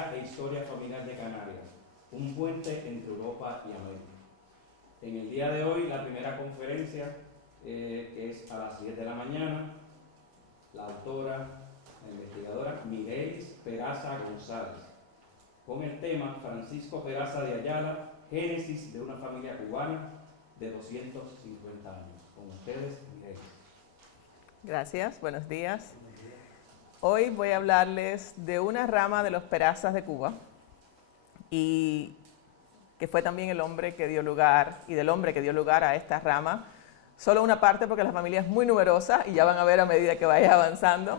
Geografía e Historia Familiar de Canarias, un puente entre Europa y América. En el día de hoy, la primera conferencia es a las 10 de la mañana. La autora, la investigadora Mireis Peraza González, con el tema Francisco Peraza de Ayala, Génesis de una familia cubana de 250 años. Con ustedes, Mireis. Gracias, buenos días. Hoy voy a hablarles de una rama de los Perazas de Cuba, y que fue también el hombre que dio lugar, y del hombre que dio lugar a esta rama. Solo una parte porque la familia es muy numerosa y ya van a ver a medida que vaya avanzando.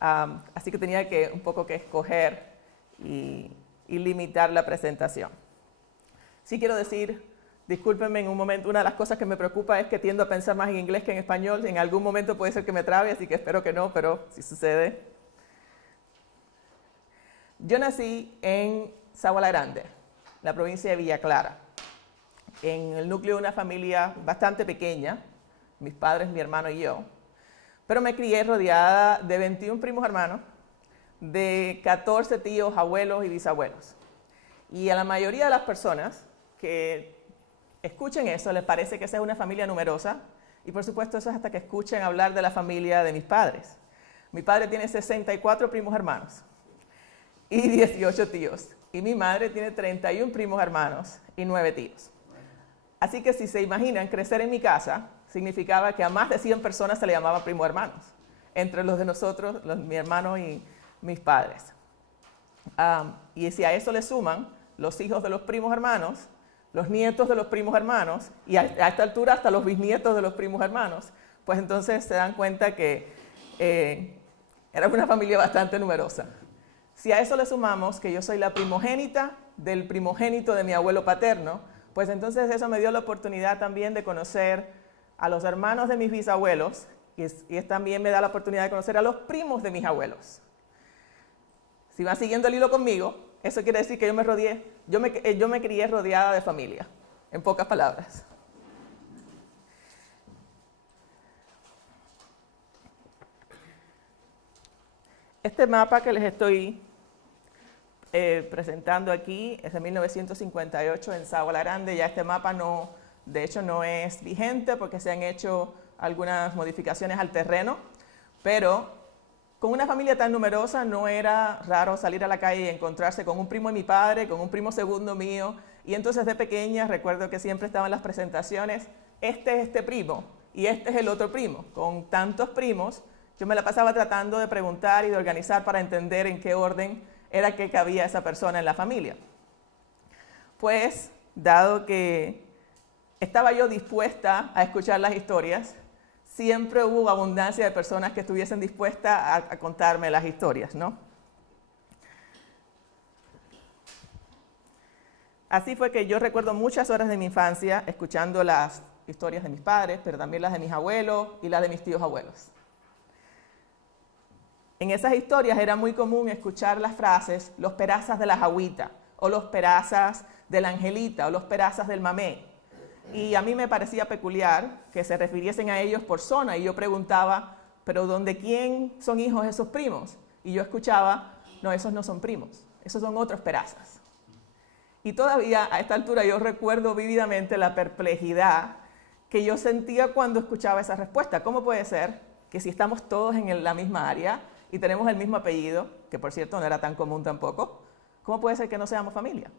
Así que tenía que un poco que escoger y limitar la presentación. Sí quiero decir, discúlpenme en un momento, una de las cosas que me preocupa es que tiendo a pensar más en inglés que en español. En algún momento puede ser que me trabe, así que espero que no, pero si sucede. Yo nací en Sabana Grande, la provincia de Villa Clara, en el núcleo de una familia bastante pequeña, mis padres, mi hermano y yo, pero me crié rodeada de 21 primos hermanos, de 14 tíos, abuelos y bisabuelos. Y a la mayoría de las personas que escuchen eso les parece que esa es una familia numerosa, y por supuesto eso es hasta que escuchen hablar de la familia de mis padres. Mi padre tiene 64 primos hermanos y 18 tíos, y mi madre tiene 31 primos hermanos y 9 tíos. Así que si se imaginan, crecer en mi casa significaba que a más de 100 personas se le llamaban primos hermanos, entre los de nosotros, mi hermano y mis padres. Y si a eso le suman los hijos de los primos hermanos, los nietos de los primos hermanos, y a esta altura hasta los bisnietos de los primos hermanos, pues entonces se dan cuenta que era una familia bastante numerosa. Si a eso le sumamos que yo soy la primogénita del primogénito de mi abuelo paterno, pues entonces eso me dio la oportunidad también de conocer a los hermanos de mis bisabuelos, y también me da la oportunidad de conocer a los primos de mis abuelos. Si van siguiendo el hilo conmigo, eso quiere decir que yo me crié rodeada de familia, en pocas palabras. Este mapa que les estoy presentando aquí es de 1958 en Sabana Grande. Ya este mapa de hecho no es vigente porque se han hecho algunas modificaciones al terreno, pero con una familia tan numerosa no era raro salir a la calle y encontrarse con un primo de mi padre, con un primo segundo mío, y entonces de pequeña recuerdo que siempre estaban en las presentaciones, este es este primo y este es el otro primo. Con tantos primos, yo me la pasaba tratando de preguntar y de organizar para entender en qué orden era que cabía esa persona en la familia. Pues, dado que estaba yo dispuesta a escuchar las historias, siempre hubo abundancia de personas que estuviesen dispuestas a contarme las historias, ¿no? Así fue que yo recuerdo muchas horas de mi infancia escuchando las historias de mis padres, pero también las de mis abuelos y las de mis tíos abuelos. En esas historias era muy común escuchar las frases los Perazas de la Jagüita, o los Perazas de la Angelita, o los Perazas del Mamé. Y a mí me parecía peculiar que se refiriesen a ellos por zona, y yo preguntaba, ¿pero dónde quién son hijos esos primos? Y yo escuchaba, no, esos no son primos, esos son otros Perazas. Y todavía a esta altura yo recuerdo vívidamente la perplejidad que yo sentía cuando escuchaba esa respuesta. ¿Cómo puede ser que si estamos todos en la misma área y tenemos el mismo apellido, que por cierto no era tan común tampoco, cómo puede ser que no seamos familia?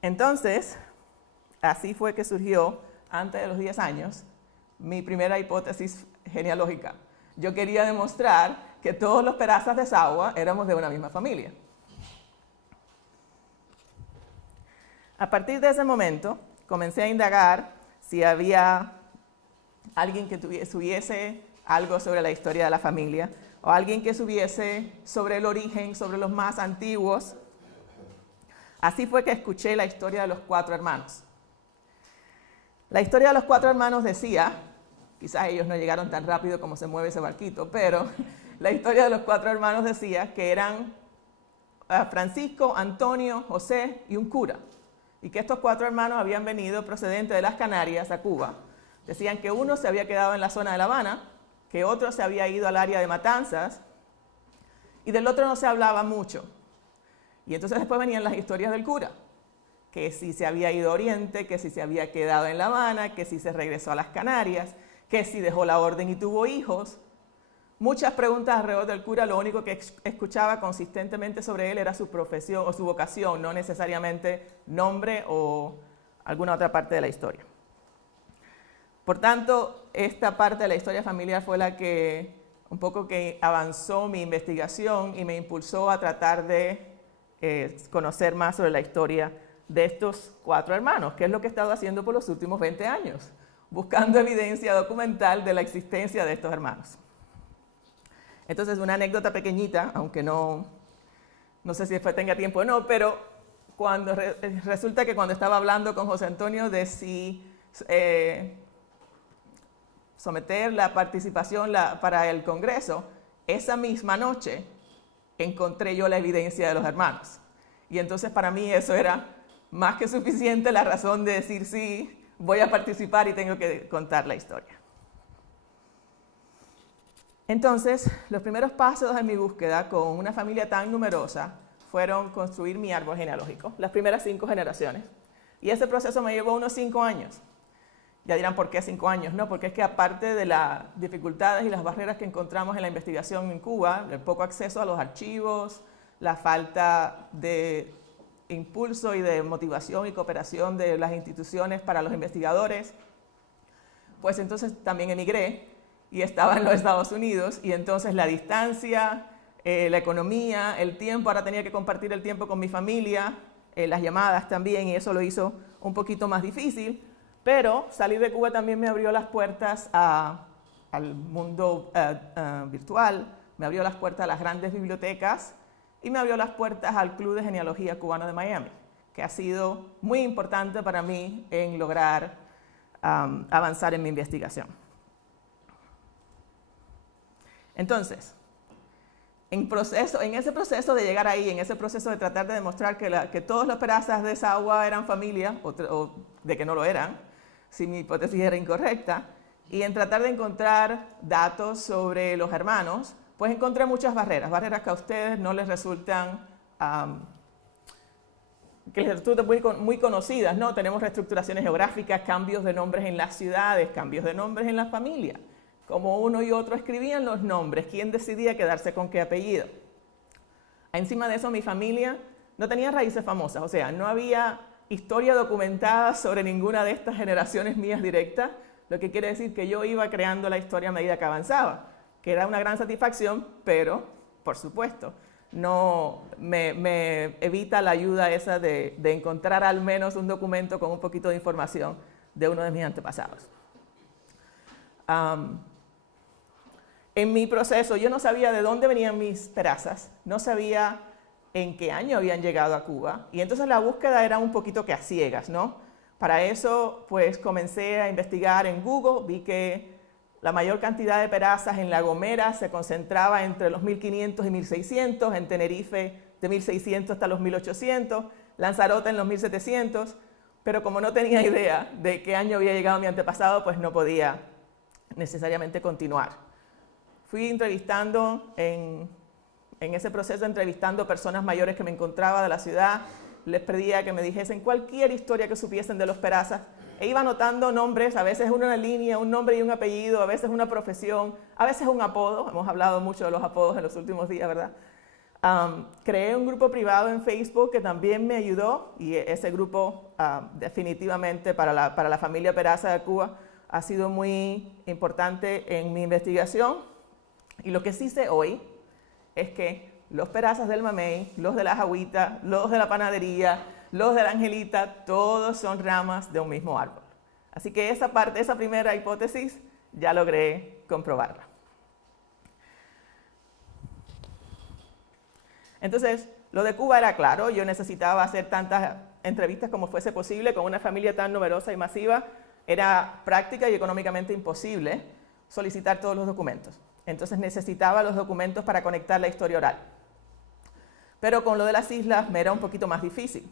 Entonces, así fue que surgió, antes de los 10 años, mi primera hipótesis genealógica. Yo quería demostrar que todos los Perazas de Sagua éramos de una misma familia. A partir de ese momento, comencé a indagar si había alguien que supiese algo sobre la historia de la familia, o alguien que supiese sobre el origen, sobre los más antiguos. Así fue que escuché la historia de los 4 hermanos. La historia de los 4 hermanos decía, quizás ellos no llegaron tan rápido como se mueve ese barquito, pero la historia de los 4 hermanos decía que eran Francisco, Antonio, José y un cura, y que estos 4 hermanos habían venido procedentes de las Canarias a Cuba. Decían que uno se había quedado en la zona de La Habana, que otro se había ido al área de Matanzas, y del otro no se hablaba mucho. Y entonces después venían las historias del cura, que si se había ido a Oriente, que si se había quedado en La Habana, que si se regresó a las Canarias, que si dejó la orden y tuvo hijos. Muchas preguntas alrededor del cura, lo único que escuchaba consistentemente sobre él era su profesión o su vocación, no necesariamente nombre o alguna otra parte de la historia. Por tanto, esta parte de la historia familiar fue la que un poco que avanzó mi investigación y me impulsó a tratar de conocer más sobre la historia de estos 4 hermanos, que es lo que he estado haciendo por los últimos 20 años, buscando evidencia documental de la existencia de estos hermanos. Entonces, una anécdota pequeñita, aunque no sé si después tenga tiempo o no, pero resulta que cuando estaba hablando con José Antonio de si someter la participación para el Congreso, esa misma noche encontré yo la evidencia de los hermanos. Y entonces para mí eso era más que suficiente la razón de decir sí, voy a participar y tengo que contar la historia. Entonces, los primeros pasos en mi búsqueda con una familia tan numerosa fueron construir mi árbol genealógico, las primeras 5 generaciones. Y ese proceso me llevó unos 5 años. Ya dirán, ¿por qué 5 años? No, porque es que aparte de las dificultades y las barreras que encontramos en la investigación en Cuba, el poco acceso a los archivos, la falta de impulso y de motivación y cooperación de las instituciones para los investigadores, pues entonces también emigré y estaba en los Estados Unidos, y entonces la distancia, la economía, el tiempo, ahora tenía que compartir el tiempo con mi familia, las llamadas también, y eso lo hizo un poquito más difícil. Pero salir de Cuba también me abrió las puertas al mundo virtual, me abrió las puertas a las grandes bibliotecas y me abrió las puertas al Club de Genealogía Cubano de Miami, que ha sido muy importante para mí en lograr avanzar en mi investigación. Entonces, en ese proceso de llegar ahí, en ese proceso de tratar de demostrar que todos los Perazas de Sagua eran familia, o de que no lo eran, si mi hipótesis era incorrecta, y en tratar de encontrar datos sobre los hermanos, pues encontré muchas barreras que a ustedes no les resultan, muy conocidas, ¿no? Tenemos reestructuraciones geográficas, cambios de nombres en las ciudades, cambios de nombres en la familia, como uno y otro escribían los nombres, quién decidía quedarse con qué apellido. Encima de eso, mi familia no tenía raíces famosas, o sea, no había historia documentada sobre ninguna de estas generaciones mías directas, lo que quiere decir que yo iba creando la historia a medida que avanzaba, que era una gran satisfacción, pero, por supuesto, no me evita la ayuda esa de encontrar al menos un documento con un poquito de información de uno de mis antepasados. En mi proceso yo no sabía de dónde venían mis Perazas, no sabía en qué año habían llegado a Cuba, y entonces la búsqueda era un poquito que a ciegas, ¿no? Para eso, pues comencé a investigar en Google, vi que la mayor cantidad de Perazas en La Gomera se concentraba entre los 1500 y 1600, en Tenerife de 1600 hasta los 1800, Lanzarote en los 1700, pero como no tenía idea de qué año había llegado mi antepasado, pues no podía necesariamente continuar. Fui entrevistando en ese proceso, entrevistando personas mayores que me encontraba de la ciudad, les pedía que me dijesen cualquier historia que supiesen de los Perazas, e iba anotando nombres, a veces una línea, un nombre y un apellido, a veces una profesión, a veces un apodo. Hemos hablado mucho de los apodos en los últimos días, ¿verdad? Creé un grupo privado en Facebook que también me ayudó, y ese grupo definitivamente para la familia Peraza de Cuba ha sido muy importante en mi investigación. Y lo que sí sé hoy es que los Perazas del Mamey, los de la Jagüita, los de la Panadería, los de la Angelita, todos son ramas de un mismo árbol. Así que esa primera hipótesis, ya logré comprobarla. Entonces, lo de Cuba era claro, yo necesitaba hacer tantas entrevistas como fuese posible con una familia tan numerosa y masiva. Era práctica y económicamente imposible solicitar todos los documentos. Entonces necesitaba los documentos para conectar la historia oral. Pero con lo de las islas me era un poquito más difícil.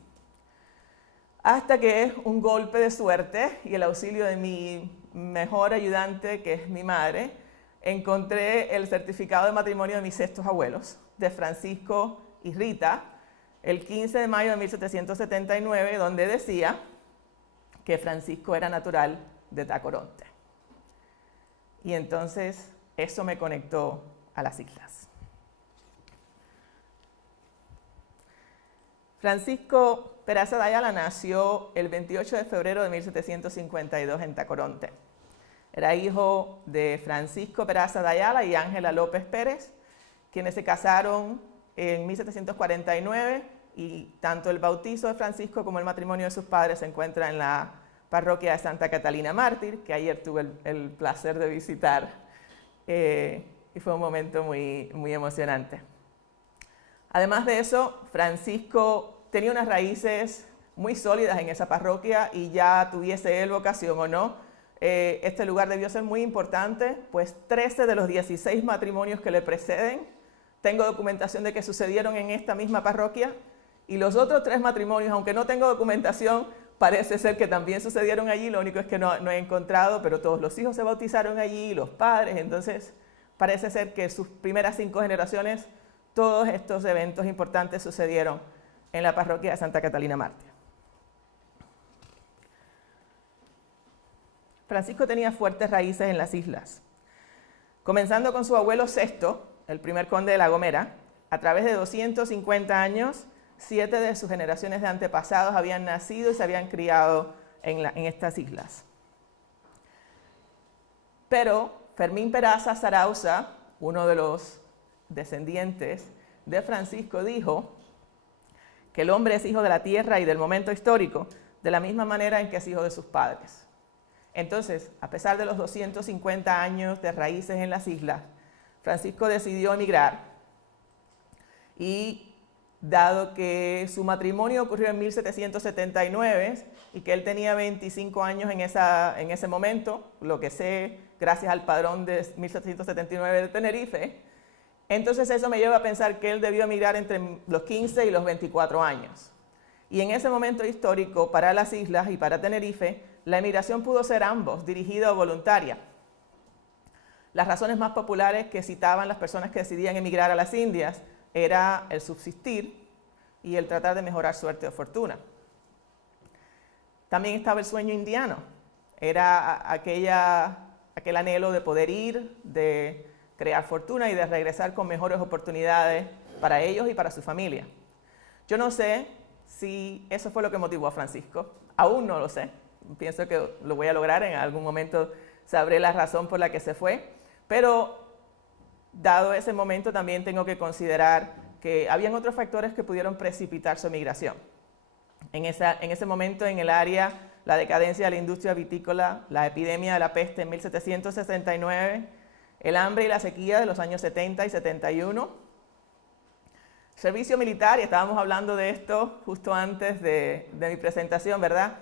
Hasta que un golpe de suerte y el auxilio de mi mejor ayudante, que es mi madre, encontré el certificado de matrimonio de mis 6 abuelos, de Francisco y Rita el 15 de mayo de 1779, donde decía que Francisco era natural de Tacoronte. Y entonces eso me conectó a las islas. Francisco Peraza de Ayala nació el 28 de febrero de 1752 en Tacoronte. Era hijo de Francisco Peraza de Ayala y Ángela López Pérez, quienes se casaron en 1749, y tanto el bautizo de Francisco como el matrimonio de sus padres se encuentran en la parroquia de Santa Catalina Mártir, que ayer tuve el placer de visitar, y fue un momento muy, muy emocionante. Además de eso, Francisco tenía unas raíces muy sólidas en esa parroquia, y ya tuviese él vocación o no, este lugar debió ser muy importante, pues 13 de los 16 matrimonios que le preceden, tengo documentación de que sucedieron en esta misma parroquia, y los otros 3 matrimonios, aunque no tengo documentación, parece ser que también sucedieron allí. Lo único es que no he encontrado, pero todos los hijos se bautizaron allí, los padres. Entonces parece ser que sus primeras 5 generaciones, todos estos eventos importantes sucedieron en la parroquia de Santa Catalina Mártir. Francisco tenía fuertes raíces en las islas, comenzando con su abuelo Sexto, el primer conde de La Gomera. A través de 250 años, 7 de sus generaciones de antepasados habían nacido y se habían criado en estas islas. Pero Fermín Peraza Zarauza, uno de los descendientes de Francisco, dijo que el hombre es hijo de la tierra y del momento histórico, de la misma manera en que es hijo de sus padres. Entonces, a pesar de los 250 años de raíces en las islas, Francisco decidió emigrar, y dado que su matrimonio ocurrió en 1779 y que él tenía 25 años en ese momento, lo que sé gracias al padrón de 1779 de Tenerife, entonces eso me lleva a pensar que él debió emigrar entre los 15 y los 24 años. Y en ese momento histórico, para las islas y para Tenerife, la emigración pudo ser ambos, dirigida o voluntaria. Las razones más populares que citaban las personas que decidían emigrar a las Indias era el subsistir y el tratar de mejorar suerte o fortuna. También estaba el sueño indiano, era aquel anhelo de poder ir, de crear fortuna y de regresar con mejores oportunidades para ellos y para su familia. Yo no sé si eso fue lo que motivó a Francisco, aún no lo sé, pienso que lo voy a lograr, en algún momento sabré la razón por la que se fue, pero dado ese momento también tengo que considerar que habían otros factores que pudieron precipitar su migración. En ese momento en el área, la decadencia de la industria vitícola, la epidemia de la peste en 1769, el hambre y la sequía de los años 70 y 71, servicio militar, y estábamos hablando de esto justo antes de mi presentación, ¿verdad?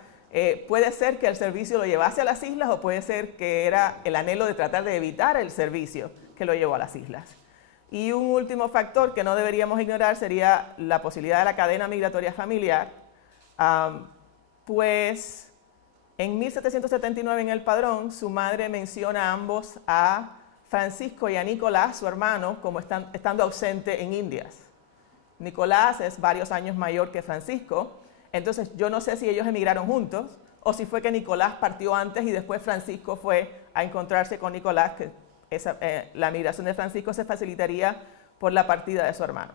Puede ser que el servicio lo llevase a las islas, o puede ser que era el anhelo de tratar de evitar el servicio que lo llevó a las islas. Y un último factor que no deberíamos ignorar sería la posibilidad de la cadena migratoria familiar, pues en 1779 en el padrón su madre menciona a ambos, a Francisco y a Nicolás, su hermano, como estando ausente en Indias. Nicolás es varios años mayor que Francisco, entonces yo no sé si ellos emigraron juntos o si fue que Nicolás partió antes y después Francisco fue a encontrarse con Nicolás, que la migración de Francisco se facilitaría por la partida de su hermano.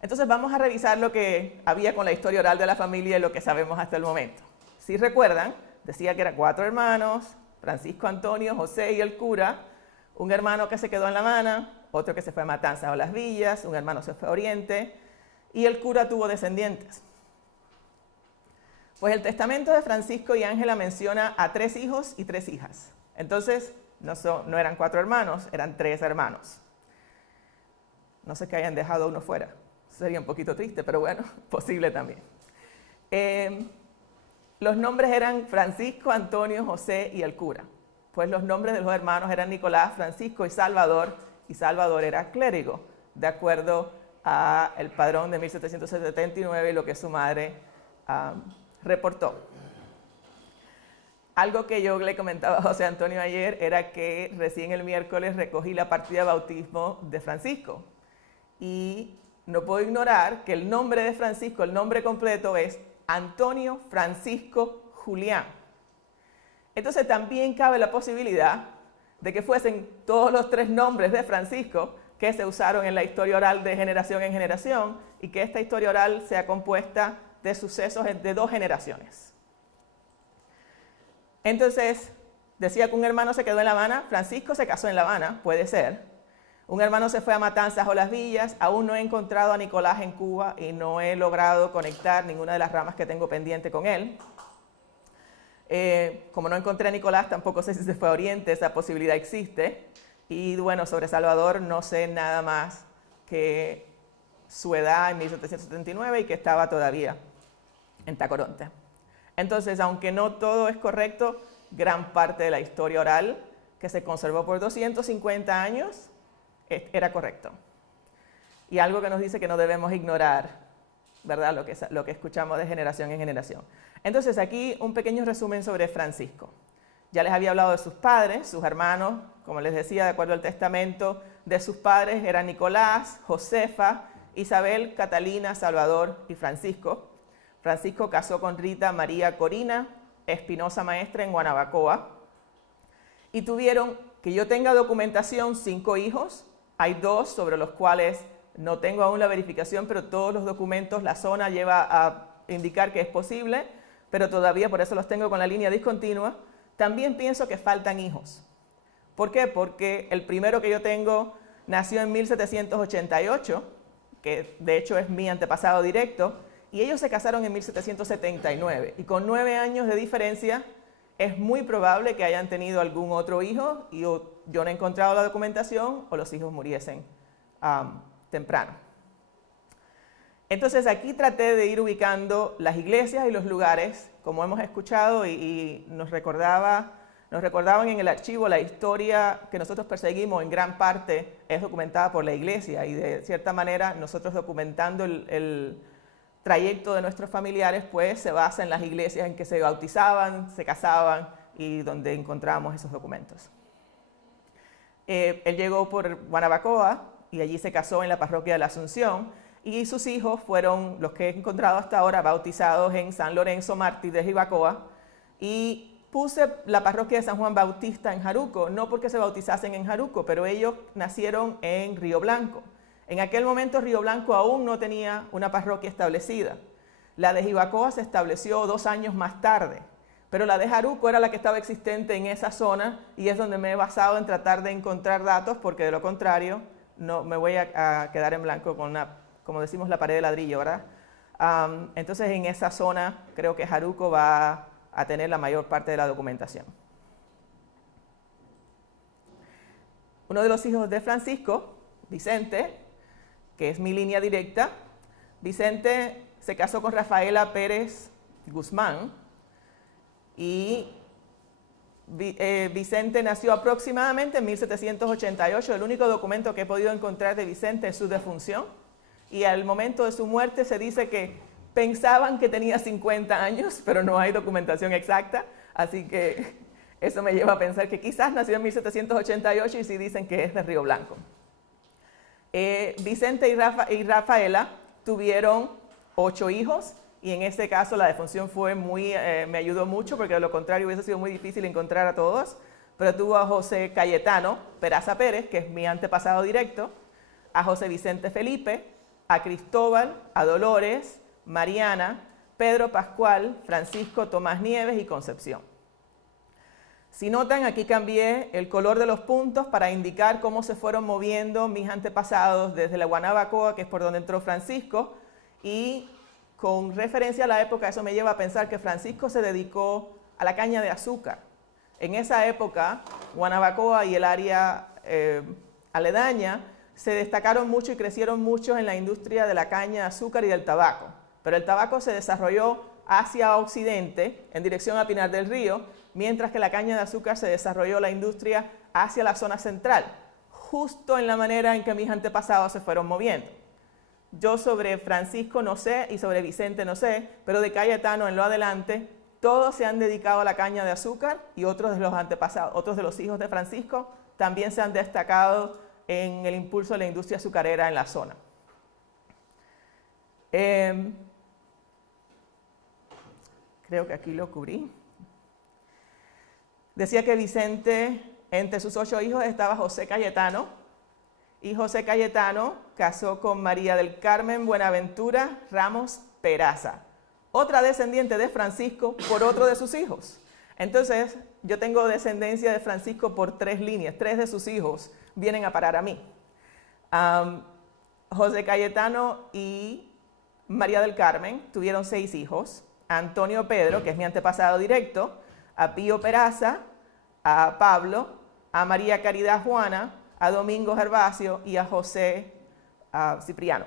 Entonces vamos a revisar lo que había con la historia oral de la familia y lo que sabemos hasta el momento. Si recuerdan, decía que eran 4 hermanos, Francisco, Antonio, José y el cura, un hermano que se quedó en La Habana, otro que se fue a Matanzas o Las Villas, un hermano se fue a Oriente, y el cura tuvo descendientes. Pues el testamento de Francisco y Ángela menciona a 3 hijos y 3 hijas. Entonces, no eran 4 hermanos, eran 3 hermanos. No sé que hayan dejado uno fuera. Sería un poquito triste, pero bueno, posible también. Los nombres eran Francisco, Antonio, José y el cura. Pues los nombres de los hermanos eran Nicolás, Francisco y Salvador era clérigo, de acuerdo al padrón de 1779 y lo que su madre reportó. Algo que yo le comentaba a José Antonio ayer era que recién el miércoles recogí la partida de bautismo de Francisco. y no puedo ignorar que el nombre de Francisco, el nombre completo es Antonio Francisco Julián. Entonces también cabe la posibilidad de que fuesen todos los 3 nombres de Francisco que se usaron en la historia oral de generación en generación y que esta historia oral sea compuesta de sucesos de 2 generaciones. Entonces, decía que un hermano se quedó en La Habana, Francisco se casó en La Habana, puede ser. Un hermano se fue a Matanzas o Las Villas, aún no he encontrado a Nicolás en Cuba y no he logrado conectar ninguna de las ramas que tengo pendiente con él. Como no encontré a Nicolás, tampoco sé si se fue a Oriente, esa posibilidad existe. Y bueno, sobre Salvador no sé nada más que su edad en 1779 y que estaba todavía en Tacoronte. Entonces, aunque no todo es correcto, gran parte de la historia oral que se conservó por 250 años era correcto. Y algo que nos dice que no debemos ignorar, ¿verdad? Lo que escuchamos de generación en generación. Entonces, aquí un pequeño resumen sobre Francisco. Ya les había hablado de sus padres, sus hermanos, como les decía, de acuerdo al testamento de sus padres eran Nicolás, Josefa, Isabel, Catalina, Salvador y Francisco. Francisco casó con Rita María Corina Espinosa Maestre en Guanabacoa y tuvieron, que yo tenga documentación, 5 hijos. Hay 2 sobre los cuales no tengo aún la verificación, pero todos los documentos, la zona lleva a indicar que es posible, pero todavía por eso los tengo con la línea discontinua. También pienso que faltan hijos. ¿Por qué? Porque el primero que yo tengo nació en 1788, que de hecho es mi antepasado directo, y ellos se casaron en 1779. Y con 9 años de diferencia, es muy probable que hayan tenido algún otro hijo y yo no he encontrado la documentación o los hijos muriesen temprano. Entonces aquí traté de ir ubicando las iglesias y los lugares, como hemos escuchado y nos recordaban en el archivo, la historia que nosotros perseguimos en gran parte es documentada por la iglesia y de cierta manera nosotros documentando el trayecto de nuestros familiares pues se basa en las iglesias en que se bautizaban, se casaban y donde encontramos esos documentos. Él llegó por Guanabacoa y allí se casó en la parroquia de la Asunción y sus hijos fueron los que he encontrado hasta ahora bautizados en San Lorenzo Mártir de Jibacoa y puse la parroquia de San Juan Bautista en Jaruco, no porque se bautizasen en Jaruco, pero ellos nacieron en Río Blanco. En aquel momento Río Blanco aún no tenía una parroquia establecida. La de Jibacoa se estableció 2 años más tarde, pero la de Jaruco era la que estaba existente en esa zona y es donde me he basado en tratar de encontrar datos porque de lo contrario no me voy a quedar en blanco con como decimos, la pared de ladrillo, ¿verdad? Entonces en esa zona creo que Jaruco va a tener la mayor parte de la documentación. Uno de los hijos de Francisco, Vicente, que es mi línea directa, Vicente se casó con Rafaela Pérez Guzmán y Vicente nació aproximadamente en 1788. El único documento que he podido encontrar de Vicente es su defunción y al momento de su muerte se dice que pensaban que tenía 50 años, pero no hay documentación exacta, así que eso me lleva a pensar que quizás nació en 1788 y sí dicen que es de Río Blanco. Vicente y Rafaela tuvieron 8 hijos y en este caso la defunción fue me ayudó mucho porque de lo contrario hubiese sido muy difícil encontrar a todos, pero tuvo a José Cayetano Peraza Pérez, que es mi antepasado directo, a José Vicente Felipe, a Cristóbal, a Dolores, Mariana, Pedro Pascual, Francisco Tomás Nieves y Concepción. Si notan, aquí cambié el color de los puntos para indicar cómo se fueron moviendo mis antepasados desde la Guanabacoa, que es por donde entró Francisco, y con referencia a la época, eso me lleva a pensar que Francisco se dedicó a la caña de azúcar. En esa época, Guanabacoa y el área aledaña se destacaron mucho y crecieron mucho en la industria de la caña de azúcar y del tabaco. Pero el tabaco se desarrolló hacia occidente, en dirección a Pinar del Río, mientras que la caña de azúcar se desarrolló la industria hacia la zona central, justo en la manera en que mis antepasados se fueron moviendo. Yo sobre Francisco no sé y sobre Vicente no sé, pero de Cayetano en lo adelante, todos se han dedicado a la caña de azúcar y otros de los antepasados, otros de los hijos de Francisco también se han destacado en el impulso de la industria azucarera en la zona. Creo que aquí lo cubrí. Decía que Vicente, entre sus 8 hijos estaba José Cayetano, y José Cayetano casó con María del Carmen Buenaventura Ramos Peraza, otra descendiente de Francisco por otro de sus hijos. Entonces, yo tengo descendencia de Francisco por 3 líneas, 3 de sus hijos vienen a parar a mí. José Cayetano y María del Carmen tuvieron 6 hijos, Antonio Pedro, que es mi antepasado directo, a Pío Peraza, a Pablo, a María Caridad Juana, a Domingo Gervasio y a José Cipriano.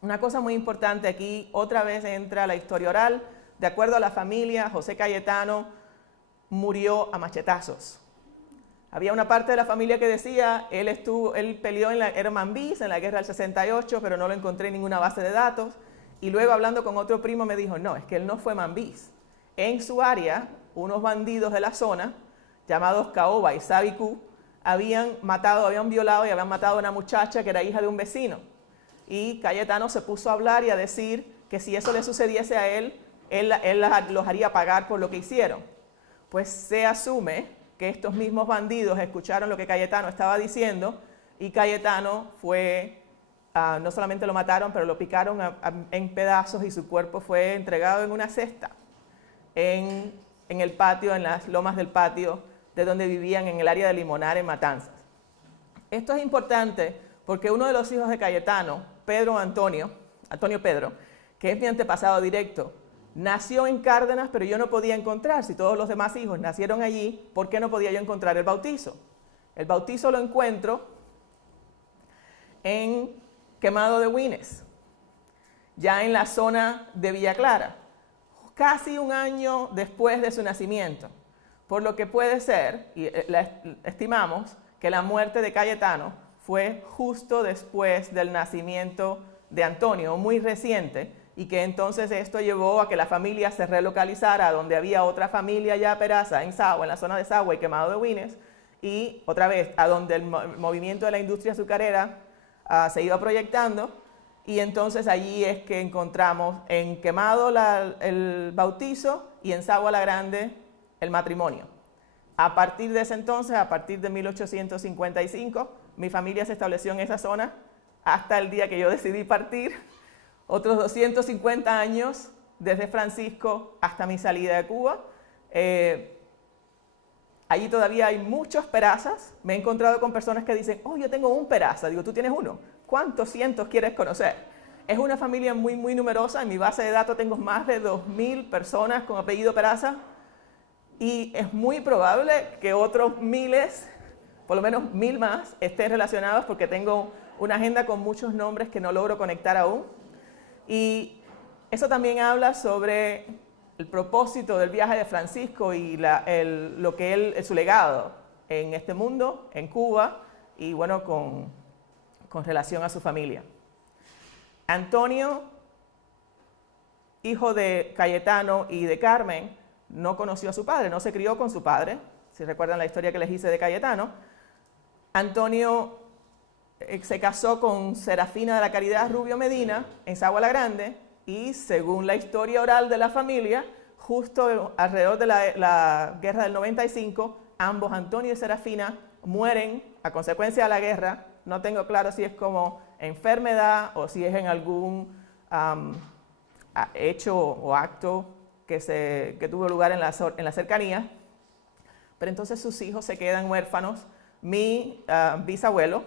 Una cosa muy importante aquí, otra vez entra la historia oral. De acuerdo a la familia, José Cayetano murió a machetazos. Había una parte de la familia que decía, él peleó era Mambís en la guerra del 68, pero no lo encontré en ninguna base de datos. Y luego hablando con otro primo me dijo, no, es que él no fue Mambís. En su área, unos bandidos de la zona, llamados Caoba y Sabicú, habían violado y habían matado a una muchacha que era hija de un vecino. Y Cayetano se puso a hablar y a decir que si eso le sucediese a él los haría pagar por lo que hicieron. Pues se asume que estos mismos bandidos escucharon lo que Cayetano estaba diciendo y Cayetano fue, no solamente lo mataron, pero lo picaron en pedazos y su cuerpo fue entregado en una cesta en el patio, en las lomas del patio de donde vivían en el área de Limonar, en Matanzas. Esto es importante porque uno de los hijos de Cayetano, Antonio Pedro, que es mi antepasado directo, nació en Cárdenas, pero yo no podía encontrar, si todos los demás hijos nacieron allí, ¿por qué no podía yo encontrar el bautizo? El bautizo lo encuentro en Quemado de Huines, ya en la zona de Villa Clara, casi un año después de su nacimiento, por lo que puede ser, y estimamos, que la muerte de Cayetano fue justo después del nacimiento de Antonio, muy reciente, y que entonces esto llevó a que la familia se relocalizara a donde había otra familia ya Peraza, en Sagua, en la zona de Sagua y Quemado de Huines, y otra vez a donde el movimiento de la industria azucarera se iba proyectando, y entonces allí es que encontramos en Quemado el bautizo y en Sagua la Grande el matrimonio. A partir de ese entonces, a partir de 1855, mi familia se estableció en esa zona hasta el día que yo decidí partir, otros 250 años desde Francisco hasta mi salida de Cuba. Allí todavía hay muchos Perazas. Me he encontrado con personas que dicen, oh, yo tengo un Peraza. Digo, ¿tú tienes uno? ¿Cuántos cientos quieres conocer? Es una familia muy, muy numerosa. En mi base de datos tengo más de 2.000 personas con apellido Peraza. Y es muy probable que otros miles, por lo menos 1.000 más, estén relacionados porque tengo una agenda con muchos nombres que no logro conectar aún. Y eso también habla sobre el propósito del viaje de Francisco y lo que su legado en este mundo, en Cuba, y bueno, con relación a su familia. Antonio, hijo de Cayetano y de Carmen, no conoció a su padre, no se crió con su padre. Si recuerdan la historia que les hice de Cayetano, Antonio se casó con Serafina de la Caridad Rubio Medina en Sagua la Grande y según la historia oral de la familia, justo alrededor de la guerra del 95, ambos, Antonio y Serafina, mueren a consecuencia de la guerra. No tengo claro si es como enfermedad o si es en algún hecho o acto que tuvo lugar en la cercanía. Pero entonces sus hijos se quedan huérfanos. Mi bisabuelo,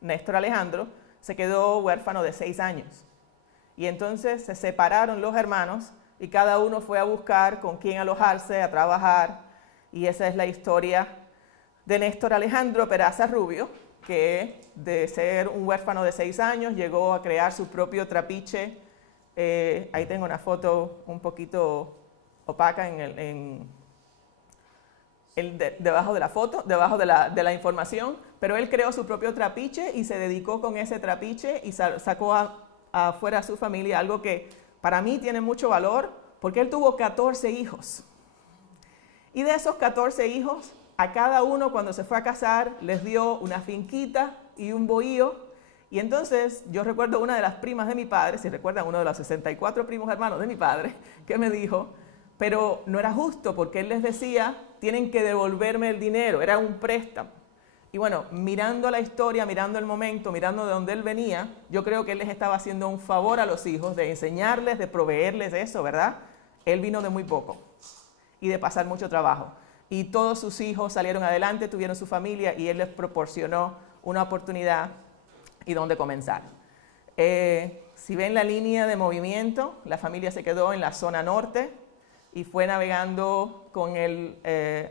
Néstor Alejandro, se quedó huérfano de 6 años. Y entonces se separaron los hermanos y cada uno fue a buscar con quién alojarse, a trabajar. Y esa es la historia de Néstor Alejandro Peraza Rubio, que de ser un huérfano de 6 años llegó a crear su propio trapiche. Ahí tengo una foto un poquito opaca debajo de la foto, debajo de la información, pero él creó su propio trapiche y se dedicó con ese trapiche y sacó afuera a su familia, algo que para mí tiene mucho valor, porque él tuvo 14 hijos. Y de esos 14 hijos, a cada uno cuando se fue a casar les dio una finquita y un bohío, Y entonces yo recuerdo una de las primas de mi padre, si recuerdan, uno de los 64 primos hermanos de mi padre, que me dijo, pero no era justo porque él les decía, tienen que devolverme el dinero, era un préstamo. Y bueno, mirando la historia, mirando el momento, mirando de dónde él venía, yo creo que él les estaba haciendo un favor a los hijos de enseñarles, de proveerles eso, ¿verdad? Él vino de muy poco y de pasar mucho trabajo. Y todos sus hijos salieron adelante, tuvieron su familia y él les proporcionó una oportunidad y dónde comenzar. Si ven la línea de movimiento, la familia se quedó en la zona norte y fue navegando con el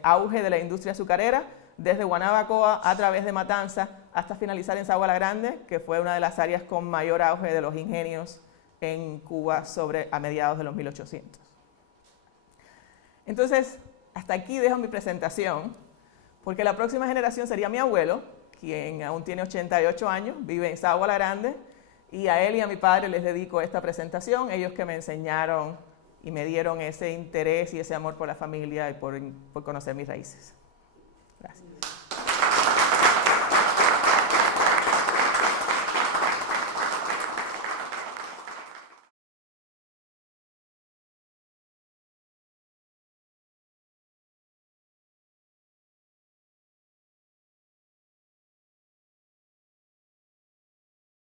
auge de la industria azucarera desde Guanabacoa a través de Matanzas hasta finalizar en Sabana Grande, que fue una de las áreas con mayor auge de los ingenios en Cuba a mediados de los 1800. Entonces, hasta aquí dejo mi presentación, porque la próxima generación sería mi abuelo, quien aún tiene 88 años, vive en Sabana Grande, y a él y a mi padre les dedico esta presentación, ellos que me enseñaron y me dieron ese interés y ese amor por la familia y por conocer mis raíces. Gracias.